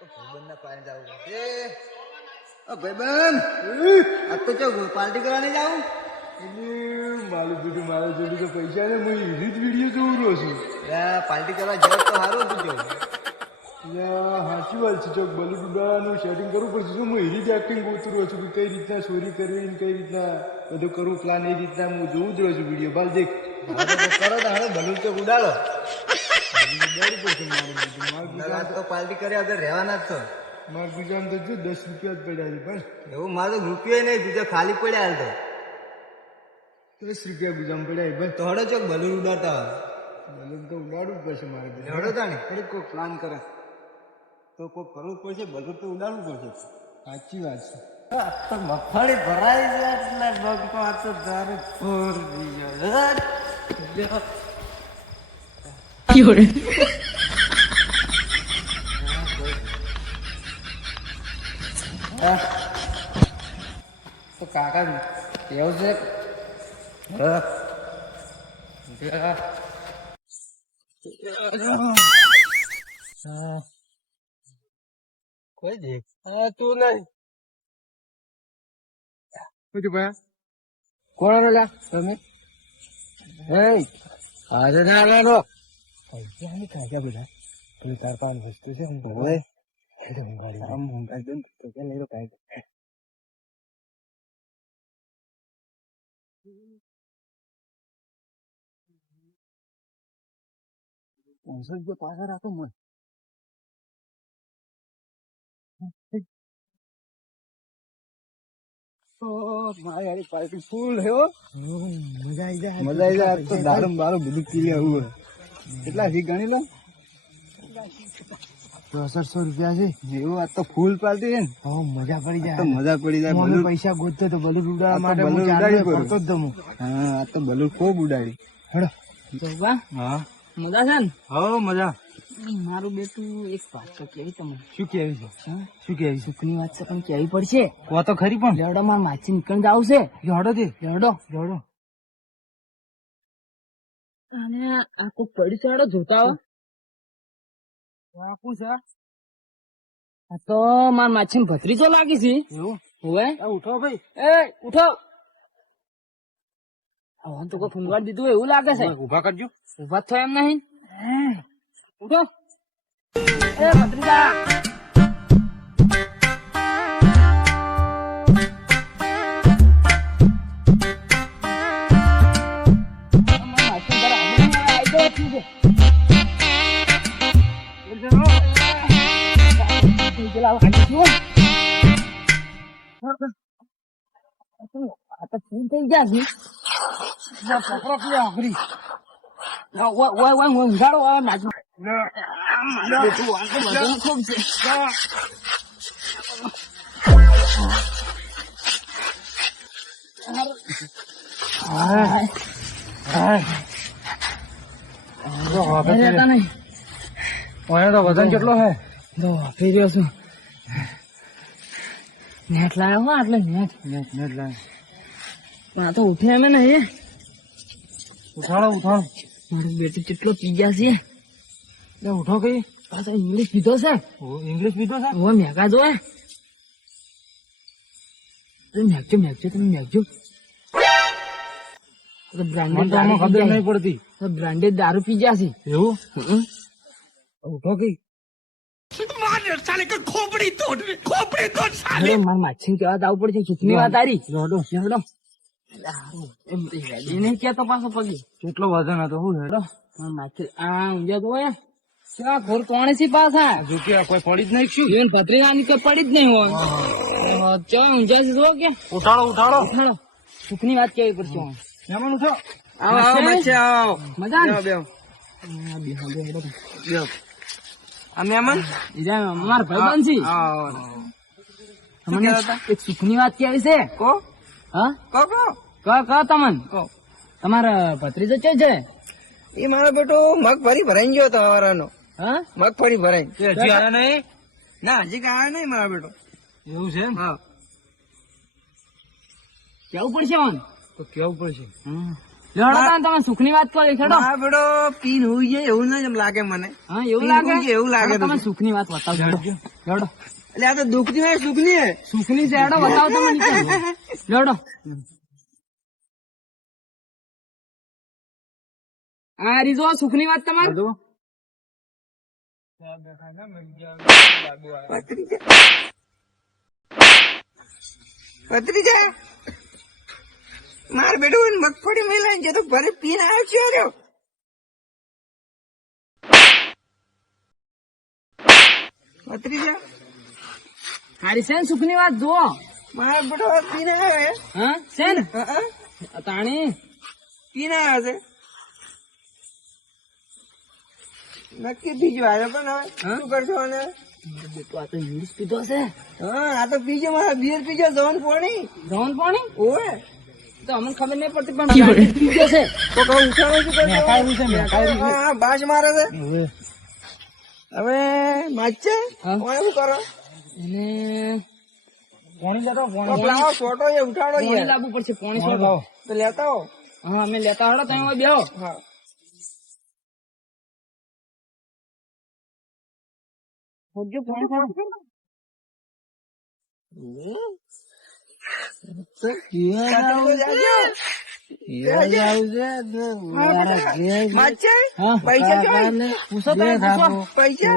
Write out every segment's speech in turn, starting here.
ભાઈબંધ ના પાણી જવું ભાઈબંધ આ તો ચો પાર્ટી કરવાની જાવું મારું બીજું મારા જોડે તો પૈસા ને હું એવી જ વિડીયો જોઉં રહ્યો છું. પાર્ટી કરવા જાવ તો સારું હતું જો સાચી વાત છે. ચોક બલૂન ઉડાડવાનું સેટિંગ કરવું પડશે. શું હું એવી જ એક્ટિંગ ગોતું રહ્યો છું કે કઈ રીતના ચોરી કરવી કઈ રીતના બધું કરવું પ્લાન એ રીતના હું જોવું જ રહ્યો છું વિડીયો. બાલ દેખ કરો તો હવે બલૂન તો ઉડાડો. ઉડાડવું પડશે મારું તો પાર્ટી કર્યા વગર રહેવાના જ તો. મારા બીજાને તો જો 10 રૂપિયા જ પડ્યા છે પણ એવું મારું રૂપિયો નહીં બીજા ખાલી પડ્યા હાલ તો 10 રૂપિયા બીજામાં પડ્યા ભાઈ. તો હડો ચોક બલૂન ઉડાડતા બલૂન તો ઉડાડવું જ પડશે મારે. હડો તાણી કોઈ પ્લાન કરે તો કોઈ કરવું પડશે. બલૂન તો ઉડાડવું પડશે. સાચી વાત છે. તો મગફળી ભરાઈ જાય એટલે ભગવા તો તારે ફોર તો કાકા કેવું છે કોઈ દેખ તું નહીં શું ભાઈ કોણ લ્યા તમે આજે ના લાગો પૈસા નહીં કાઢ્યા બધા પેલી 4-5 વસ્તુ છે હું હોય આમ હું કાઢી દઉં તો કે નહીં કાઢી પાછા રાખો મન મારી પાર્ટી ફૂલ હે મજા આવી જાય તો દારૂ બારું બધું પી આવું કેટલા ફી ગણી લો 6400 રૂપિયા છે એવું. આ તો ફૂલ પાર્ટી છે ને મજા પડી જાય. મજા પડી જાય. પૈસા ગોતતો તો બલૂન ઉડાડવા માટે બલૂન ઉડાડી પડતો જ હું. હા આ તો બલૂન ખૂબ ઉડાડી. હેડો હા મજા છે ને. હા મજા. મારું બેટું એક વાત તો કેવી તમને. શું કેવી છે? શું કેવી? સુખની વાત છે પણ કેવી પડશે. કો તો ખરી પણ લેવડો માર માછી નીકળી જાવ છે. લેવડો દે લેવડો લેવડો. અને આ કોઈ પડી ચાડો જોતા હો આપું છે. આ તો માર માછી ભત્રીજો લાગી છે. એવું હોય? ઉઠો ભાઈ. એ ઉઠો. હવે તો કોઈ ફૂંગવાડ દીધું એવું લાગે છે. ઉભા કરજો. ઉભા થયો એમ નહીં. ઉઠો એ ભત્રીજા. થઈ ગયા છે પકડો પીડો આખરી ઊંઘાડો આવે નાચો ખૂબ છે. વજન કેટલો હે આપી રહ્યો છું. નેટ લાવ્યો હો એટલે નેટ લાવ્યો. આ તો ઉઠે એમ નહીં. ઉઠાડો મારું બેટું કેટલો પી ગયા છે. ઉઠો કઈ પાછો ઇંગ્લિશ પીધો છે. ઇંગ્લિશ પીધો છે. હવે મેગા જોવે મેગજો તમે મેગજો. બ્રાન્ડેડ ખબર નહીં પડતી. બ્રાન્ડેડ દારૂ પી ગયા છે. એવું ઉઠો કઈ માર માછી કેવા આવું પડશે. ચૂકની વાત આરી હેડો નહીં કેતો પાછો પગી. કેટલો વજન હતો હું હેડો માછી આ ઊંઝા તો ક્યાં ઘર કોણે છે પાછા જો કે કોઈ પડી જ નહીં. શું જીવન પથરી ના નીકળ પડી જ નહીં હોય. ક્યાં ઊંઝા છે જો કે ઉઠાડો ચૂકની વાત કેવી પડશે. મહેમાન ઉઠો. આવો મજા આ મહેમાન મારા ભાઈબંધ છે. એક સુખની વાત કેવી છે. કો તમન તમારા ભત્રીજો છે છે. એ મારો બેટો મગફળી ભરાઈ ગયો હતો હવારાનો. હા મગફળી ભરાઈ હજી આવ્યો નહીં. ના હજી કઈ આવ્યો નહીં મારો બેટો. એવું છે. હા કેવું પડશે તો કેવું પડશે. લેડો તાન તમે સુખની વાત કરો છેડો. હા બેડો પીન હોય છે એવું નહીં એમ લાગે મને. હા એવું પીન લાગે હોય છે એવું લાગે તમે તો. સુખની વાત બતાવજો લેડો. એટલે આ તો દુઃખની હોય સુખની હે. સુખની છે હેડો બતાવો તમે નીચે. લેડો. આ રીજો સુખની વાત તમારી. ભત્રીજા માર બેટો મગફળી મેલાઈ છે તો ભરે પીને આવ્યો છે રહ્યો. ભત્રીજા હારી છે ને સુખની વાત જુઓ. મારો બેટો પીને આવ્યો હે. હા છે ને હા, તાણી પીને આવ્યો છે. નક્કી બીજો આવ્યો પણ હવે શું કરશો અને બેટો આ તો યુઝ પીધો છે. હા આ તો બીજો મારા બિયર પીજો જવાનું પાણી જવાનું પાણી ઓય તો અમને ખબર નહીં પડતી પણ ગાડી પીધો છે. તો કહું ઉઠાડો શું કરશો? હા બાજ મારે છે. હવે માચે હા. કોણ એવું કરો એને તો લાવો ફોટો એ ઉઠાડો પાણી યાર. લાવવું પડશે પાણી છોડો. તો લેતા હો. હા અમે લેતા હડો તમે હવે બેહો. હા ખોજો પાણી છોડો. માચે હા. પૈસા જોઈ પૂછો તમે પૂછો. પૈસા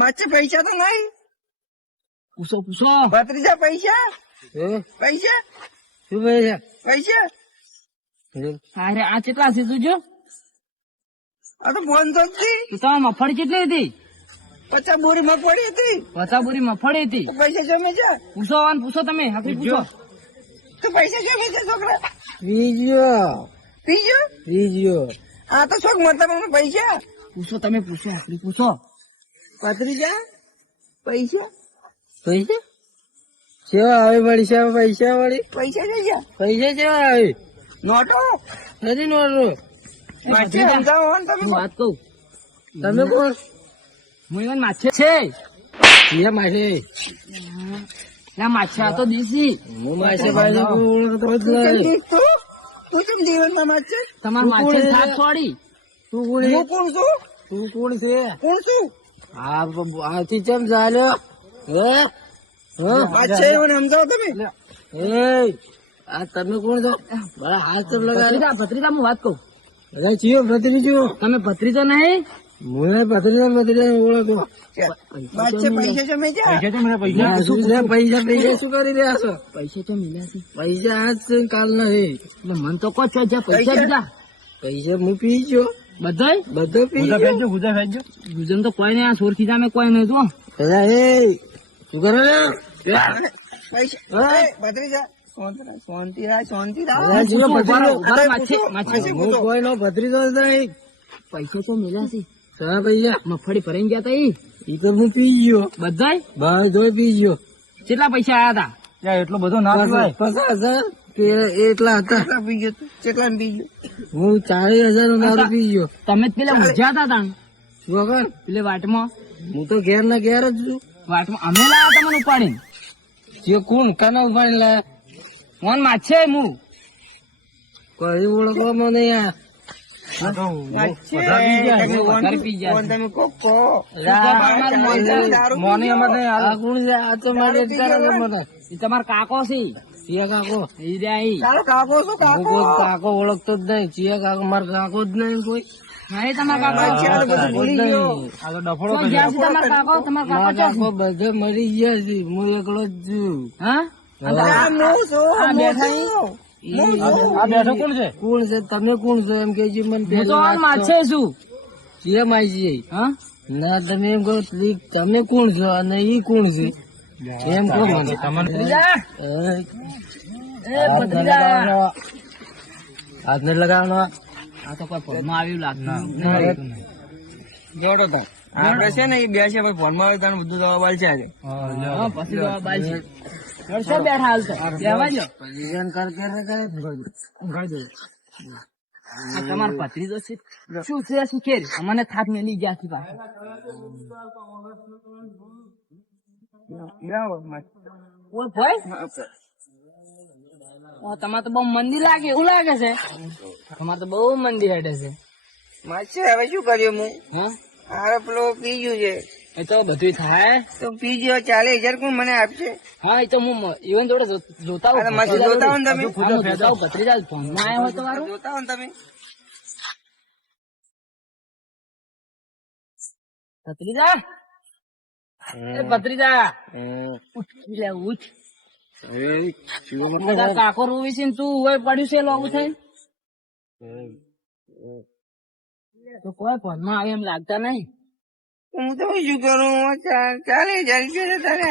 માચે પૈસા તો નહીં પૂછો પૂછો. ભત્રીજા પૈસા પૈસા શું ભાઈ પૈસા અરે આ કેટલા છે તું જો. આ તો ફોન તો જ તો તમારી મફળી કેટલી હતી. 50 બોરી મગફળી હતી. પચાબુરી મફળી હતી. તો પૈસા જમે છે પૂછો અને પૂછો તમે હાથી પૂછો. તો પૈસા જમે છે છોકરા બીજો બીજો આ તો શોખ મતલબ પૈસા પૂછો તમે પૂછો હાથી પૂછો. ભત્રીજા પૈસા પૈસા કેવા આવે પૈસા પૈસા વળી પૈસા છે યા પૈસા કેવા આવે નોટો નથી નોટો. માચે સમજાવો ને તમે હું વાત કહું તમે કોણ. હું even માછે છે. એ માછે ના માછે આ તો દેશી. હું માછે ભાઈ ઓળખતો જ તું કેમ નહીં. દીખતું? તું કેમ જીવનમાં માચે તમારા માછે સાત છોડી. હું કોણ છું તું કોણ છે. કોણ છું હા આથી કેમ ચાલ્યો હે માચે એવું સમજાવો તમે એ આ તમે કોણ છો. બરા હાથ તો લગાડ્યા. ભત્રીજા હું વાત કહું. અરે ચિયો ભત્રીજો તમે ભત્રીજો નહીં. હું ભત્રીજા ઓળખો. માચે પૈસા જમે છે પૈસા શું કરી રહ્યા છો. પૈસા તો મિલ્યા છે. પૈસા આજ છે કાલ નહીં. મન તો કહો છો જ્યાં પૈસા દીધા. પૈસા હું પી ગયો બધો પી ગયો. ગુજમ તો કોઈ નહીં. આ સોર ખીધા મેં કોઈ નહીં જો. શું કરે પૈસા ભત્રીજા શાંતિ રાખ કોઈ નો ભત્રીજો નહીં. પૈસા તો મિલ્યા છે. સા પૈસા મગફળી ભરાઈ ગયા તા ઈ તો હું પી ગયો. બધાય બધો પી ગયો. કેટલા પૈસા આયા હતા. એટલો બધો ના પીવાય. 50,000 એટલા હતા. કેટલા પી ગયો હું 40,000 નો દારૂ પી ગયો. તમે જ પેલા ઉજ્યા હતા તાણ વગર પેલે વાટમાં. હું તો ઘેર ના ઘેર જ છું. વાટમાં અમે લાયા તમને ઉપાડીને. જે કોણ કાના ઉપાડીને લાયા. મોન માછે હું કઈ ઓળખવામાં નહીં આ. તમારો કાકો છે. ચિયા કાકો કાકો ઓળખતો જ નહીં. ચિયા કાકો મારો કાકો જ નહીં કોઈ. નહીં તમારા કાકો બધે મરી ગયા છે. હું એકલો જ છું. હા બેઠો કોણ છે. કોણ છે તમે કોણ છો એમ કે મને માછે છું. કેમ આવી છે. ના તમે એમ કહો તમે કોણ છો અને ઈ કોણ છે એમ કહો મને. હાથ ને લગાવવાનો. આ તો કોઈ ફોનમાં આવ્યું લાગતું જોડો તા આપડે છે ને એ બે છે ફોન માં આવે બધું દવા બાલ છે પછી દવા બાલ છે. બેઠા હાલ તો તમારો ભત્રીજો છે. શું છે શું કે અમને થાક મેલી ગયા છે પાછો. ઓય ભાઈ તમારે તો બહુ મંદી લાગે, એવું લાગે છે. તમારે તો બહુ મંદી હેડે છે. માછે હવે શું કર્યું હું? હા, હારો પેલો પી ગયું છે. એ તો બધું થાય. તો પી ગયો 40,000 કોણ મને આપશે? હા, એ તો હું ઈવન જોડે જોતા અરે માછી જોતા હો ને તમે? ભત્રીજા ફોનમાં આવ્યો હોય તમારું. જોતા હો ને તમે? ભત્રીજા, એ ભત્રીજા, ઉઠ લે, ઉઠ. બધા કાકો રોવી છે ને તું હોય પડ્યું છે લોગું થઈને. તો કોઈ ફોનમાં આવે એમ લાગતા નહીં. હું તો શું કરું? 40,000 રૂપિયા જતા ને.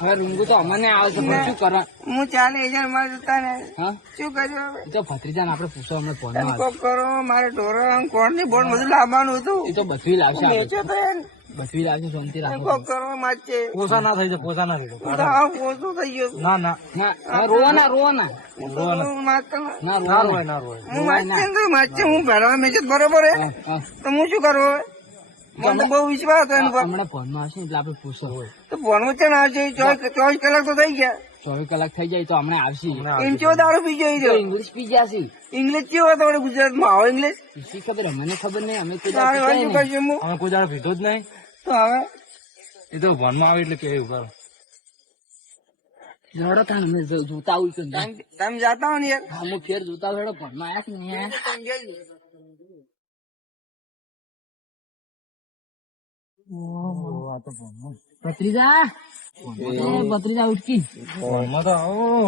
હવે રૂંગુ તો અમને આવે છે પણ શું કરવા. હું 40,000 માં જતા ને. હા, શું કર્યું હવે? એ તો ભત્રીજાને આપણે પૂછો અમને ફોનમાં આવે. કોક કરો, મારે ઢોરો કોણ ની બોર્ડ બધું લાવવાનું હતું. એ તો બધું લાવશે આપણે. વેચો તો યાર. બધું લાવશે, શાંતિ રાખો. કોક કરો માચે. પોસા ના થઈ જાય, પોસા ના થઈ હું તો આવું ઓછું થઈ ગયું. ના ના ના, રોવાના રોવાના હું માગતો ને. ના રોવાય ના રોવાય. હું માચે ને તો માચે હું ભરવા મેચે બરોબર હે. તો હું શું કરું હવે? મને તો બહુ વિશ્વાસ હતો એના પર. હમણાં ફોનમાં આવશે એટલે આપણે પૂછો. તો ભણવું છે ને આજે 24 કલાક તો થઈ ગયા. 24 કલાક થઈ જાય તો હમણાં આવશે. એમ કેવો દારૂ પી ગયો તો ઇંગ્લિશ પી જશે. ઇંગ્લિશ કેવો હતો આપણે ગુજરાતમાં આવો ઇંગ્લિશ? શી ખબર, અમને ખબર નહીં. અમે કોઈ તારે હવે શું કરશું હું? અમે કોઈ દાડો પીધો જ નહીં. તો હવે એ તો ભણમાં આવે એટલે કેવું કરો. લડો તાન અમે જોતા આવું છું. તમે જાતા હો ને યાર. હા, હું ફેર જોતા લડો ભણમાં આવ્યા કે નહીં ભત્રીજા, ભત્રીજા ઉઠકી.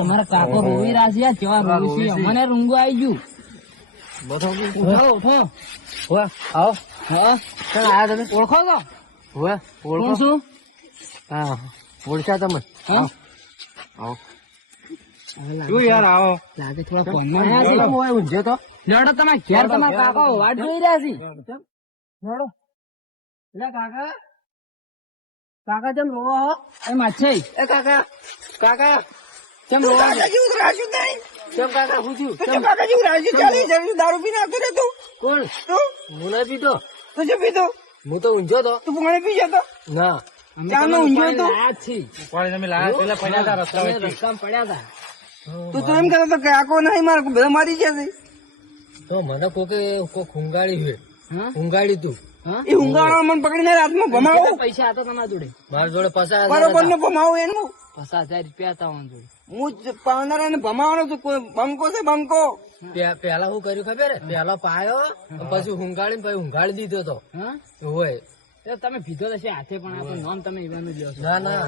અમારા કાકો રોવી રહ્યા છે. કેવા રોવી છે, અમને રૂંગો આવી ગયું. ઉઠો ઉઠો. આવો. હા, ઓળખો તો? કોણ છું? હા, ઓળખ્યા તમે? હા, શું યાર આવો. લાગે થોડા ફોનમાં આવ્યા છે. તો લડો તમે ઘેર, તમારા કાકો વાટ જોઈ રહ્યા છે. લડો. એટલે કાકા, કાકા જેમ રોવો હો? એ માછે. એ કાકા કાકા કેમ રોવો? કાકા જેવું રાખ્યું નહીં. કેમ કાકા પૂછ્યું? તો કાકા જેવું રાખ્યું 40,000 દારૂ પીને આવતો રે તું. કોણ? તું હું નહીં પીતો. તું શું પીતો? હું તો ઊંઝો તો. તું મને પી જતો? ના, ચાનો ઊંઝો હતો? રસ્તામાં પડ્યા હતા. તું તો એમ કહેતો હતો કે આકો નહીં મારે બધા મારી જશે. તો મને કોકે ઊંઘાડી છે. ઊંઘાડી તું? એ ઊંઘાડો મને પકડીને રાતમાં ભમાવો. પૈસા હતા તમારા જોડે? મારા જોડે 50,000 બરોબર ને ભમાવો એનું. 50,000 રૂપિયા હતા મારા જોડે. હું પાવનારા ને ભમાવાનો છું. કોઈ બંકો છે બંકો. પેલા શું કર્યું ખબર? પેલા પાયો પછી ઊંઘાડી પછી ઊંઘાડી દીધો તો. હોય તમે પીધો તો છે હાથે, પણ આપણું નામ તમે એવાનું લ્યો છો. ના ના,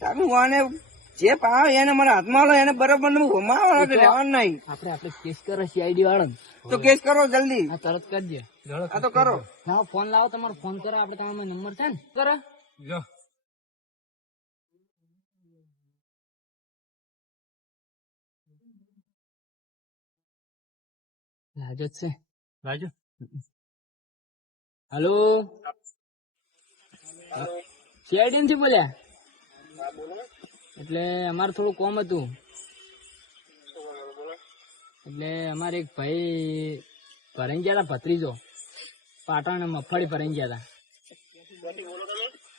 તમે વાને જે પાવ એને મારા હાથમાં લો એને બરોબર ને ભમાવાનો લેવાનું નહીં. આપણે કેસ કરો CID વાળા. તો કેસ કરો જલ્દી. હા, તરત કરજે. આ તો કરો. લાવો ફોન લાવો, તમારો ફોન કરો. આપણે તમારો નંબર છે ને? કરો. લાજો જ છે. લાજો. હેલો, CID થી બોલ્યા? એટલે અમારે થોડું કોમ હતું. એટલે અમારે એક ભાઈ ભરાઈ ગયા હતા, ભત્રીજો પાટણ મગફળી ભરાઈ ગયા હતા.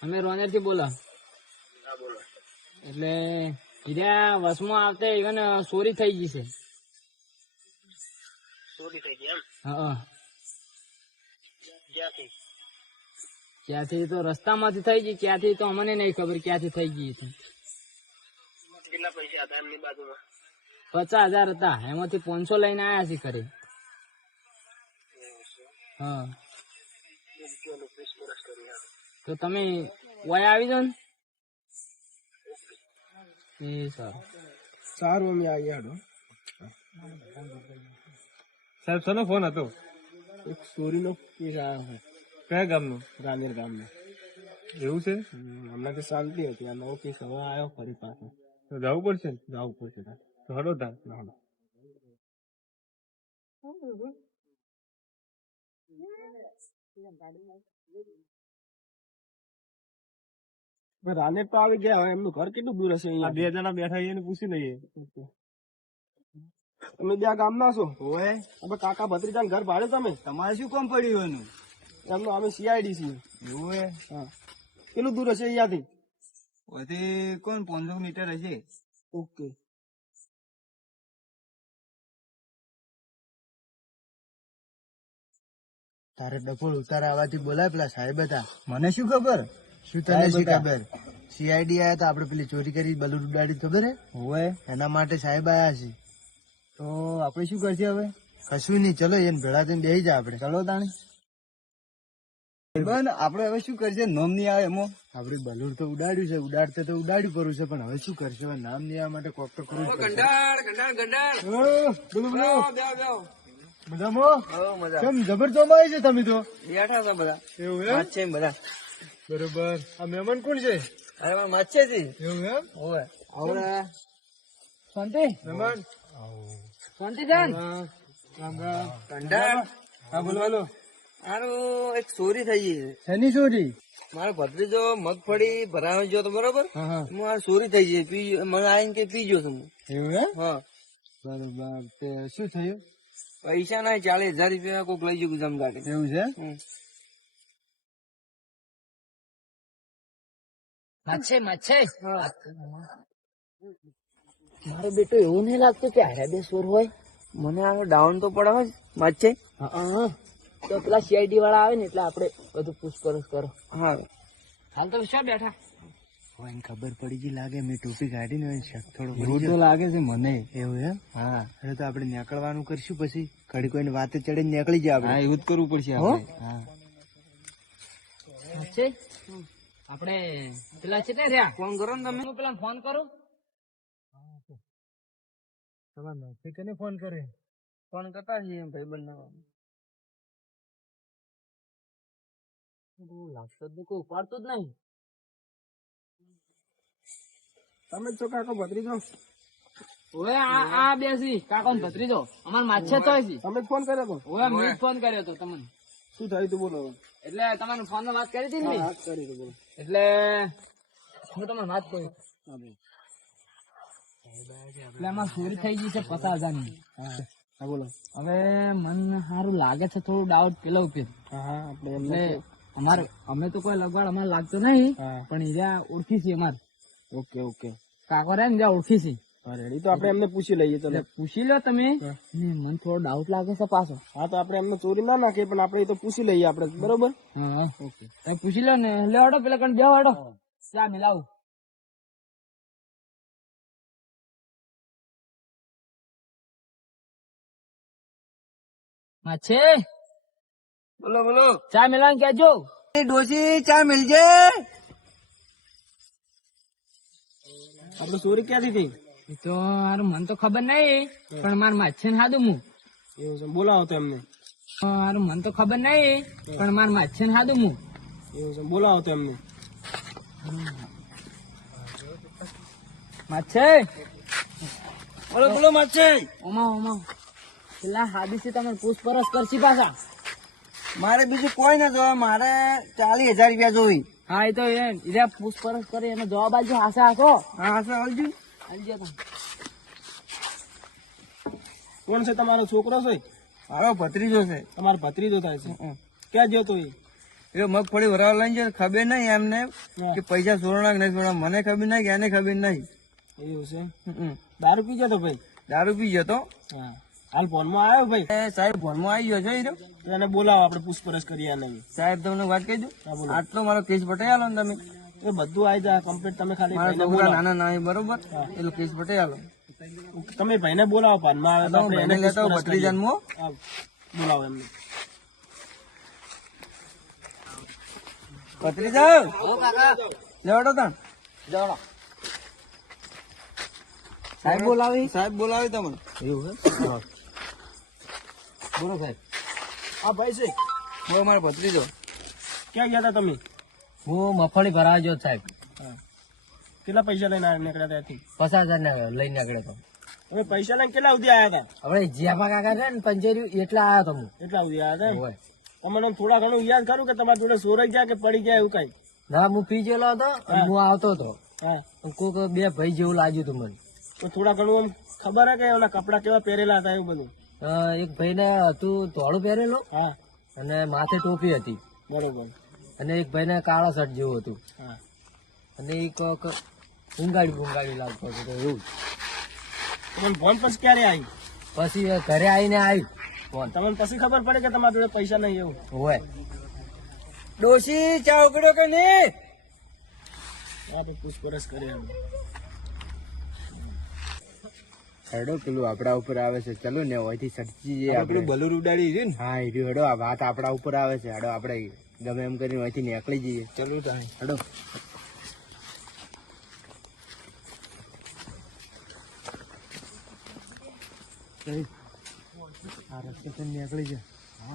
અમે રોનેર થી બોલો. એટલે હીરા વસમાં આવતે ઇવન ચોરી થઈ ગઈ છે. હા, ક્યાંથી તો રસ્તામાંથી થઈ ગઈ, ક્યાંથી તો અમને નહીં ખબર ક્યાંથી થઈ ગઈ છે. 50,000 હતા, એમાંથી 500 લઈને આયા છે ઘરે. હા, તો તમે વય આવી જાઓ ને. એ સારું અમે આવી આડો. સાહેબ શેનો ફોન હતો? એક ચોરીનો કેસ આવ્યો છે. કયા ગામનો? રામેર ગામનો. એવું છે? હમણાં તો શાંતિ હતી, આ નવો કેસ હવે આવ્યો ફરી પાછો. તો જવું પડશે ને? જવું પડશે. તો હડો તાર હડો. રાનેર તો આવી ગયા. હવે એમનું ઘર કેટલું દૂર હશે? અહીંયા 2 જણા બેઠા એને પૂછી લઈએ. તમે ત્યાં ગામના છો? હવે કાકા ભત્રીજાનું ઘર ભાડે તમે? તમારે શું કામ પડ્યું એનું? એમનું અમે CID છીએ. એવું હે? હા. કેટલું દૂર હશે અહીંયાથી? કોણ 500 મીટર હશે. ઓકે. તારે ડકોલ ઉતાર આવવાથી બોલાય પેલા સાહેબ હતા. મને શું ખબર? શું તને શું ખબર? સીઆઈડી આયા તો આપડે પેલી ચોરી કરી બલૂન ઉડાડી ખબર હે? હોય એના માટે સાહેબ આયા છે. તો આપડે શું કરશે હવે? કશું નહીં, ચલો એને ભેળા થઈને બેસી જા આપડે. ચલો તાણી બેન, આપડે હવે શું કરશે? નામ નહીં આવે એમાં. આપડે બલૂન તો ઉડાડ્યું છે, ઉડાડતે તો ઉડાડ્યું કરવું છે, પણ હવે શું કરશે? હવે નામ નહીં આવવા માટે કોક તો કરવું જ પડશે. મજામાં? કેમ જબર જમાય છે તમે તો? બેઠા છે બધા. એવું માછ છે બધા. બરોબર. આ મહેમાન કોણ છે? અરે માછ છે જી. એવું એમ? ઓય આવડે શાંતિ. મહેમાન શાંતિ જાન. રામ રામ. કંડાળ. હા બોલો બોલો. મારું એક ચોરી થઈ ગઈ છે. શેની ચોરી? મારો ભત્રીજો મગફળી ભરાવા ગયો તો બરોબર. હા હા. મારે ચોરી થઈ ગઈ. મને આવીને કે પી ગયો છું હું. એવું એમ? હા. બરોબર. તે શું થયું? પૈસા ના 40,000 રૂપિયા કોક લઈ ગયું જમ ગાડી. એવું છે? મારો બેટો એવું નહીં લાગતું કે આયા બે ચોર હોય. મને આનો ડાઉન તો પડે જ માછે. તો પેલા સીઆઈડી વાળા આવે ને એટલે આપડે બધું પૂછપરછ કરો. હા હાલ તો શું બેઠા? એને ખબર પડી ગઈ લાગે. મેં ટોપી કાઢી ને શક થોડો એવું તો લાગે છે મને. એવું એમ? હા. એટલે તો આપડે નીકળવાનું કરશું પછી. ઘડી કોઈને વાતે ચડે નીકળી જાય આપડે. હા, એવું જ કરવું પડશે આપણે. હા. આપડે પેલા છે ને રહ્યા ફોન કરો ને તમે. હું પેલા ફોન કરું. તમારે કને ફોન કરે? ફોન કરતા છીએ ભાઈ બંને. લાગતો જ કોઈ ઉપાડતું જ નહીં. તમે જ છો કાકો ભત્રીજો? ઓએ આ બેસી કાકો ને ભત્રીજો અમાર માછે તો છે. તમે જ ફોન કર્યો તો? ઓએ મેં જ ફોન કર્યો તો તમને. શું થયું તું બોલો? એટલે તમારે ફોન માં વાત કરી હતી ને? વાત કરી તો બોલો. એટલે હું તમને વાત કરું. એટલે આમાં ચોરી થઈ ગઈ છે 50,000 ની. હા બોલો. હવે મને સારું લાગે છે થોડું ડાઉટ પેલા ઉપર. હા આપણે એટલે અમારે અમે તો કોઈ લગવાડ અમારે લાગતો નહીં, પણ એરિયા ઓળખી છે અમારે. Okay okay. કાકો રે ને જ્યાં ઓળખી છે. રેડી તો આપણે એમને પૂછી લઈએ. તો પૂછી લો તમે. મને થોડો ડાઉટ લાગે છે પાછો. હા તો આપણે એમને ચોરી ના નાખીએ, પણ આપણે એ તો પૂછી લઈએ આપણે. બરોબર. હા ઓકે. પૂછી લો ને. લેવાડો પેલા કણ બેવાડો. ચા મિલાવું. માછે બોલો બોલો. ચા મિલાવાનું કેજો. ડોશી ચા મિલજે. આપણે ચોરી ક્યાંથી થઈ? એ તો હારું મને તો ખબર નહીં, પણ માર માછે ને હાદું હું. એવું છે, બોલાવો તો એમને. હારું મને તો ખબર નહીં, પણ માર માછે ને હાદું હું. એવું છે, બોલાવો તો એમને. માછે બોલો બોલો માછે. ઓમા ઓમા પેલા હાદી થી તમે પૂછપરછ કરશી પાછા. મારે બીજું કોઈ ના જોવે. મારે 40,000 રૂપિયા જોઈ. હા એ તો એ પૂછપરછ કરી એનો જવાબ આલજો. હાસા હાસો. હા સર આવજો. આલજો તમે. કોણ છે તમારો છોકરો છે? મારો ભત્રીજો છે. તમારો ભત્રીજો થાય છે? ક્યાં ગયો તો એ મગફળી ભરાવા લઈને છે. ખબર નહીં એમને કે પૈસા સોરણા કે નહીં સોરણા. મને ખબર નહીં કે એને ખબર નહીં. એવું છે? દારૂ પી જતો ભાઈ? દારૂ પી જતો. હા. હાલ ફોનમાં આવ્યો ભાઈ? સાહેબ ફોનમાં આવી ગયો છે. એને બોલાવો, આપણે પૂછપરછ કરીએ. આને સાહેબ તમને વાત કહી દઉં. આટલો મારો કેસ પટાઈ આલો ને તમે. એ બધું આવી જાય કમ્પ્લીટ. તમે ખાલી મારા ભાઈને છોકરા બોલાવો. નાના નાના બરોબર. એટલો કેસ પટાઈ આલો. તમે ભાઈને બોલાવો. ફોનમાં આવે તો આપણે એને લેતા પૂછપરછ કરીએ. ભત્રીજાને મો. હા, બોલાવો એમને. ભત્રીજા લેવડો તણ. જવાડો. સાહેબ બોલાવી. સાહેબ બોલાવી તમને. એવું હે? બોલો સાહેબ. હા ભાઈ છે. હું અમારો ભત્રીજો. ક્યાં ગયા હતા તમે? હું મગફળી ભરાવા ગયો સાહેબ. કેટલા પૈસા લઈને નીકળ્યા ત્યાંથી? 50,000 લઈને નીકળ્યો તો. હવે પૈસા લઈને કેટલા સુધી આવ્યા હતા? હવે જીયાપા કાકા છે ને પંચેરી એટલા આવ્યો તો હું. એટલા સુધી આવ્યા હતા? હોય. મને થોડા ઘણું યાદ કરું કે તમારી જોડે સોરાઈ ગયા કે પડી ગયા એવું કઈ? ના હું પી ગયેલો હતો અને હું આવતો હતો. હા. કોઈક બે ભાઈ જેવું લાગ્યું હતું મને. તો થોડા ઘણું આમ ખબર હે કે એના કપડા કેવા પહેરેલા હતા એવું બધું? એક ભાઈ ને હતું ધોળું પહેરેલું હા. અને માથે ટોપી હતી. બરોબર. અને એક ભાઈ ને કાળો શર્ટ જેવું હતું. હા. અને એક ઊંઘાડી લાગતો હતો તો એવું. તમને ફોન પછી ક્યારે આવી? પછી ઘરે આવીને આવી ફોન. તમને પછી ખબર પડે કે તમારા જોડે પૈસા નહીં એવું? હોય ડોશી ચા ઉકળ્યો કે નહીં? આ તો પૂછપરછ કરી એમ. હેડો પેલું આપડા ઉપર આવે છે, ચલો ને અહીંથી સટકી જઈએ. પેલું બલૂર ઉડાડી છે ને? હા, એ હેડો. આ વાત આપડા ઉપર આવે છે. હેડો આપણે ગમે એમ કરીને અહીંથી નીકળી જઈએ. ચલો તાણી હેડો. આ રસ્તે થી નીકળી જાય.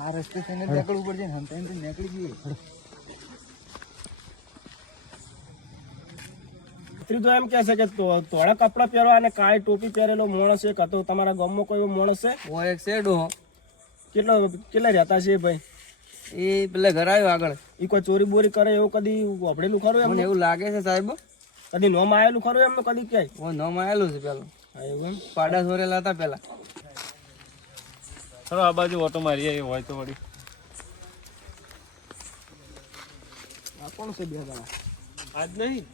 આ રસ્તે થી નીકળવું પડશે ને, હમ નીકળી જઈએ. તો એમ કે છે કે ધોળા કપડા પહેરો અને કાળી ટોપી પહેરેલો માણસ એક હતો. તમારા ગામમાં કોઈ એવો માણસ છે? હોય એક શેડો કેટલા રહેતા છે ભાઈ? એ પેલા ઘર આવ્યો આગળ. એ કોઈ ચોરી બોરી કરે એવું કદી વાપરેલું ખરું? મને એવું લાગે છે સાહેબ. કદી નોમ આવેલું ખરું એમને કદી ક્યાંય? હું નામ આવેલું છે પેલું. એવું એમ? પાડા સોરેલા હતા પેલા. ચલો આ બાજુ ઓટો મારીએ હોય તો વળી. આ કોણ છે બે જણા? આજ નહીં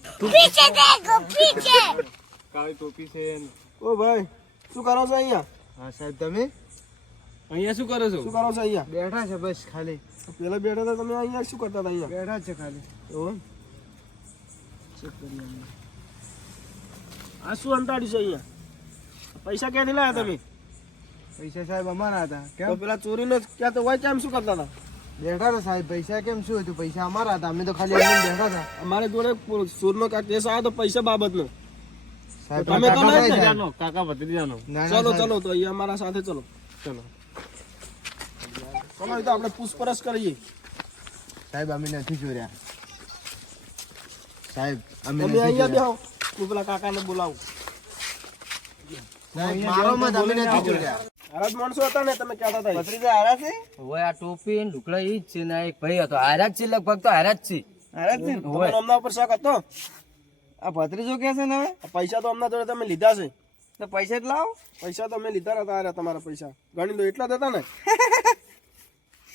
કાળી ટોપી છે. ઓ ભાઈ શું કરો છો અહીંયા? હા સાહેબ, તમે અહીંયા શું કરો છો? શું કરો છો અહીંયા? બેઠા છે બસ ખાલી. પેલા બેઠા હતા તમે, અહીંયા શું કરતા હતા? અહીંયા બેઠા છે ખાલી. એવું? આ શું અંતાડ્યું છે અહીંયા? પૈસા ક્યાંથી લાયા તમે? પૈસા સાહેબ અમારા હતા. તો કેમ પેલા ચોરીનો ક્યાં તો હોય કેમ શું કરતા હતા? બેઠા હતા સાહેબ? પૈસા કેમ શું હતું? પૈસા અમારા હતા. અમે તો ખાલી એમને બેઠા હતા. અમારે જોડે ચોરનો કેસ આવ્યો તો પૈસા બાબતનો. સાહેબ તમે તો કાકા નહીં ને? ભાઈ સાહેબ. કાકા ભત્રીજાનો. ના, ના, ચલો સાહેબ. ચલો તો અહીંયા અમારા સાથે ચલો. ચલો ચલો, એ તો આપણે પૂછપરછ કરીએ. સાહેબ અમે નથી ચોર્યા. સાહેબ અમે તમે નથી અહીંયા ચોર્યા. બેહો, હું પેલા કાકાને બોલાવું. મારો મત અમે નથી ચોર્યા. હારા જ માણસો હતા ને તમે કહેતા હતા? ભત્રીજા હારા છે? હોય આ ટોપી ને ઢુકડા ઈ જ છે ને આ એક ભાઈ હતો. હારા જ છે લગભગ તો હારા જ છે. હારા છે ને? તમારા અમના ઉપર શક હતો? આ ભત્રીજો કે છે ને હવે? આ પૈસા તો અમના જોડે તમે લીધા છે. તો પૈસા જ લાવો. પૈસા તો અમે લીધા હતા. આ તમારા પૈસા ગણી દો, એટલા જ હતા ને?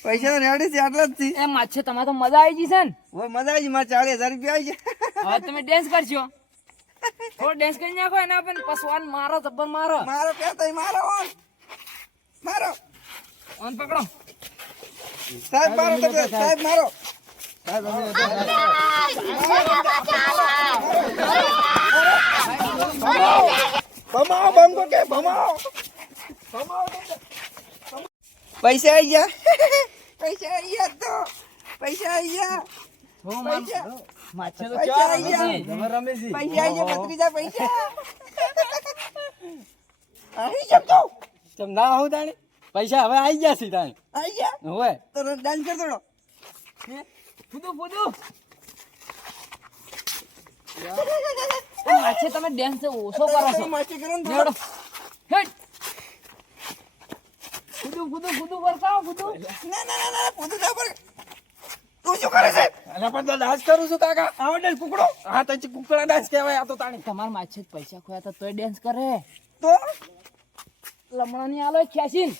પૈસા તો રેડી છે, આટલા જ છે. એ માછે તમારે તો મજા આવી ગઈ છે ને? હવે મજા આવી ગઈ. મારે 40,000 રૂપિયા આવી ગયા. હવે તમે ડેન્સ કરશો. થોડો ડેન્સ કરી નાખો એના પર પસવાન મારો જબ્બર મારો. મારો કહેતો મારો ઓન. મારો ઓન પકડો. સાહેબ મારો તો સાહેબ મારો. સાહેબ અમે ભમાવો બમકો કે ભમાવો. પૈસા આવી ગયા. પૈસા આવી ગયા તો પૈસા આવી ગયા. પૈસા માછે તો પૈસા ચાર આવી ગયા. તમે રમે છે. પૈસા આવી ગયા. ભત્રીજા પૈસા આવી જતો. તમ ના આવું તાણી પૈસા હવે આવી ગયા છે તાણી. આવી ગયા હોય તો ડાન્સ કર થોડો. ફૂદુ ફૂદુ. માછે તમે ડેન્સ ઓછો કરો છો. માચી કરો ને લેવડો. થોડો. હેટ. ફૂદુ ફૂદુ ફૂદુ વરસાવો ફૂદુ. ના ના ના ના પોતું ના પર. તું શું કરે છે? અલા પણ તો ડાન્સ કરું છું કાકા. આવડે કુકડો. હા તો કુકડા ડાન્સ કહેવાય આ તો તાણી. તમાર માછે પૈસા ખોયા તો તોય ડેન્સ કરે. તો લમણાની આલો ખેંચીને